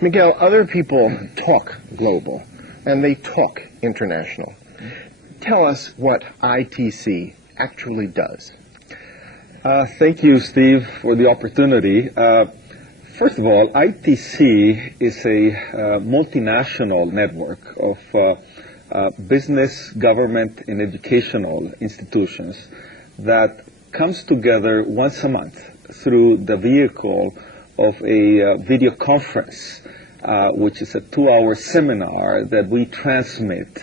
Miguel, other people talk global, and they talk international. Tell us what ITC actually does. Thank you, Steve, for the opportunity. First of all, ITC is a multinational network of business, government, and educational institutions that comes together once a month through the vehicle of a video conference, which is a 2-hour seminar that we transmit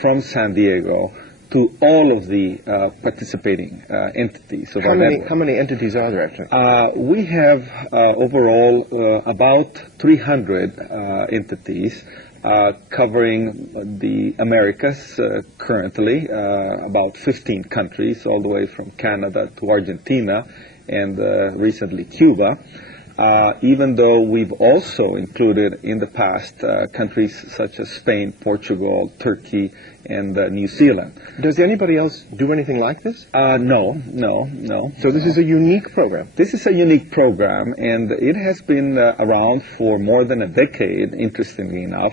from San Diego to all of the participating entities of our network. How many entities are there, actually? We have overall about 300 entities covering the Americas currently, about 15 countries, all the way from Canada to Argentina and recently Cuba. Even though we've also included in the past countries such as Spain, Portugal, Turkey, and New Zealand. Does anybody else do anything like this? No. So this is a unique program? This is a unique program, and it has been around for more than a decade, interestingly enough,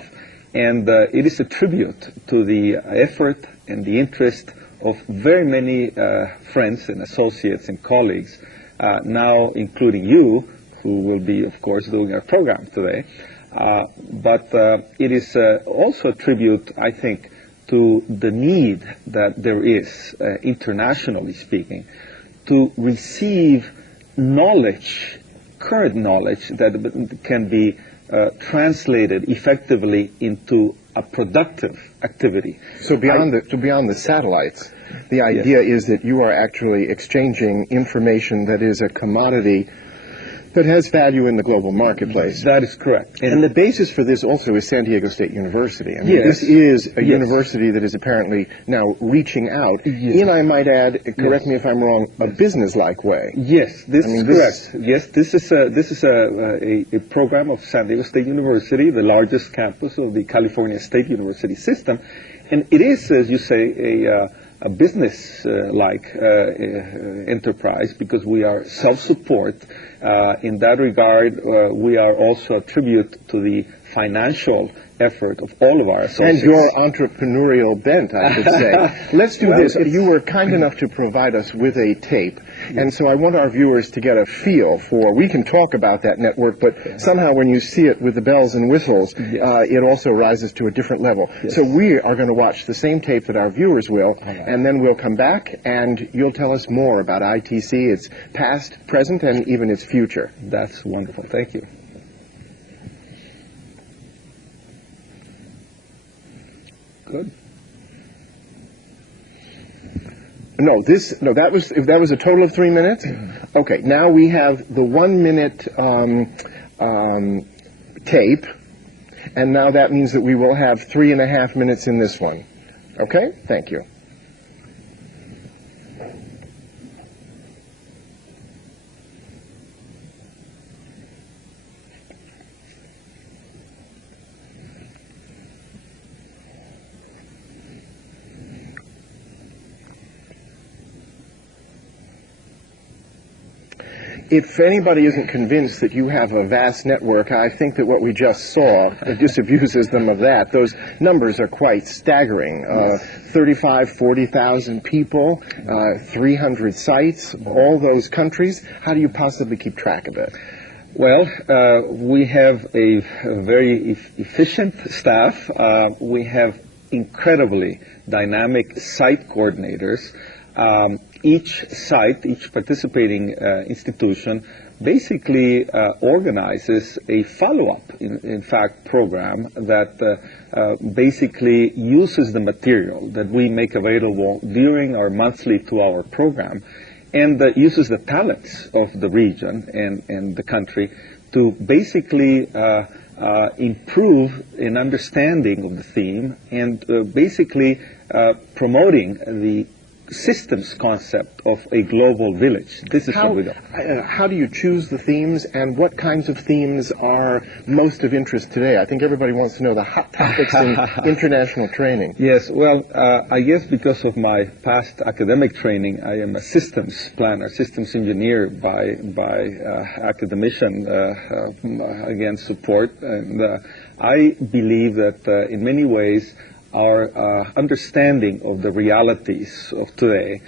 and it is a tribute to the effort and the interest of very many friends and associates and colleagues, now including you, who will be, of course, doing our program today. But it is also a tribute, I think, to the need that there is, internationally speaking, to receive knowledge, current knowledge, that can be translated effectively into a productive activity. So beyond the satellites, the idea is that you are actually exchanging information that is a commodity that has value in the global marketplace. That is correct. And the basis for this also is San Diego State University. I mean, yes. This is a university that is apparently now reaching out in, I might add, correct me if I'm wrong, a business-like way. Yes, this is correct. Yes, this is a program of San Diego State University, the largest campus of the California State University system. And it is, as you say, a business-like enterprise, because we are self-support. In that regard, we are also a tribute to the financial effort of all of our associates. And your entrepreneurial bent, I should say. Let's do this. You were kind enough to provide us with a tape, and so I want our viewers to get a feel for, we can talk about that network, but somehow when you see it with the bells and whistles, it also rises to a different level. So we are going to watch the same tape that our viewers will, and then we'll come back and you'll tell us more about ITC, its past, present, and even its future. That's wonderful. Thank you. Good. No, that was a total of 3 minutes? Okay, now we have the 1 minute tape, and now that means that we will have 3.5 minutes in this one. Okay? Thank you. If anybody isn't convinced that you have a vast network, I think that what we just saw disabuses them of that. Those numbers are quite staggering. 35, 40,000 people, 300 sites, all those countries. How do you possibly keep track of it? Well, we have a very efficient staff. We have incredibly dynamic site coordinators. Each site, each participating institution basically organizes a follow-up, in fact, program that basically uses the material that we make available during our monthly 2-hour program, and uses the talents of the region and the country to basically improve an understanding of the theme and basically promoting the systems concept of a global village. This is what we do. How do you choose the themes, and what kinds of themes are most of interest today? I think everybody wants to know the hot topics in international training. Yes, well, I guess because of my past academic training, I am a systems planner, systems engineer by academician, again, support. And I believe that in many ways our understanding of the realities of today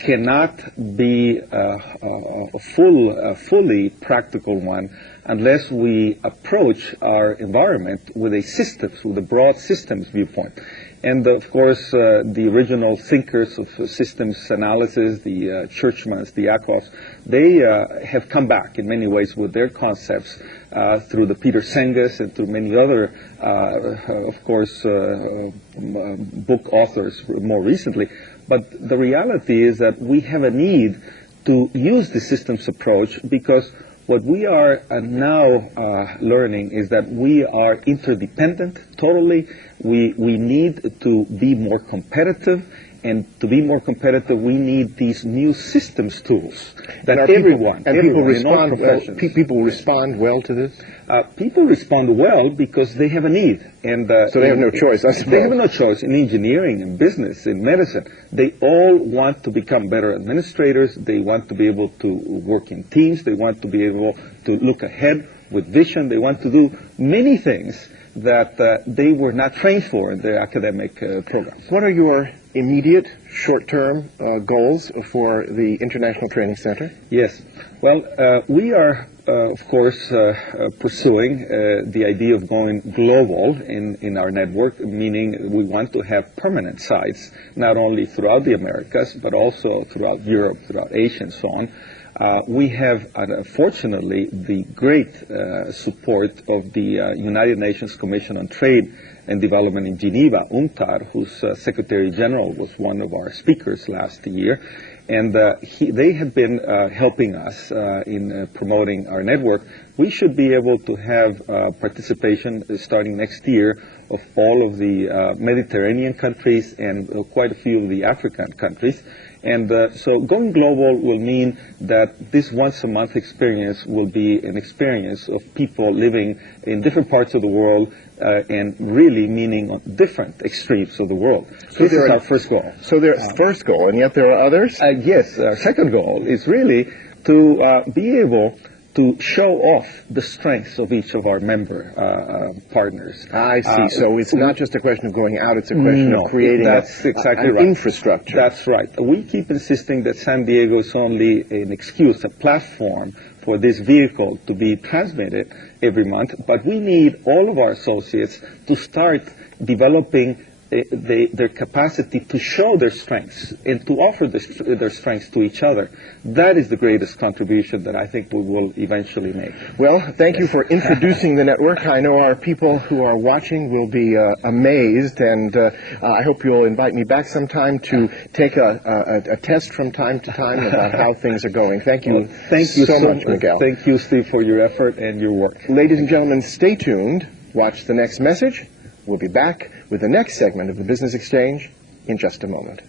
cannot be a fully practical one unless we approach our environment with a broad systems viewpoint. And of course, the original thinkers of systems analysis, the Churchmans, the Ackoffs, they have come back in many ways with their concepts through the Peter Senges and through many other, of course, book authors more recently. But the reality is that we have a need to use the systems approach, because what we are now learning is that we are interdependent totally. We need to be more competitive, and to be more competitive, we need these new systems tools that people respond well to this? People respond well because they have a need. And so they have no choice, I suppose. They have no choice. In engineering, in business, in medicine, they all want to become better administrators. They want to be able to work in teams. They want to be able to look ahead with vision. They want to do many things that they were not trained for in their academic programs. What are your immediate, short-term goals for the International Training Center? Yes. Well, we are, of course, pursuing the idea of going global in our network, meaning we want to have permanent sites, not only throughout the Americas, but also throughout Europe, throughout Asia, and so on. We have, fortunately, the great support of the United Nations Commission on Trade and Development in Geneva, UNCTAD, whose Secretary General was one of our speakers last year. And they have been helping us in promoting our network. We should be able to have participation starting next year of all of the Mediterranean countries and quite a few of the African countries. And so going global will mean that this once-a-month experience will be an experience of people living in different parts of the world and really meaning on different extremes of the world. So this is our first goal. So there's first goal, and yet there are others? Yes, our second goal is really to be able to show off the strengths of each of our member partners. I see. So it's not just a question of going out, it's a question of creating an infrastructure. That's right. We keep insisting that San Diego is only an excuse, a platform for this vehicle to be transmitted every month, but we need all of our associates to start developing their capacity to show their strengths and to offer their strengths to each other. That is the greatest contribution that I think we will eventually make. Well, thank you for introducing the network. I know our people who are watching will be amazed, and I hope you'll invite me back sometime to take a test from time to time about how things are going. Thank you, thank you so much, Miguel. Thank you, Steve, for your effort and your work. Ladies and gentlemen, stay tuned. Watch the next message. We'll be back with the next segment of the Business Exchange in just a moment.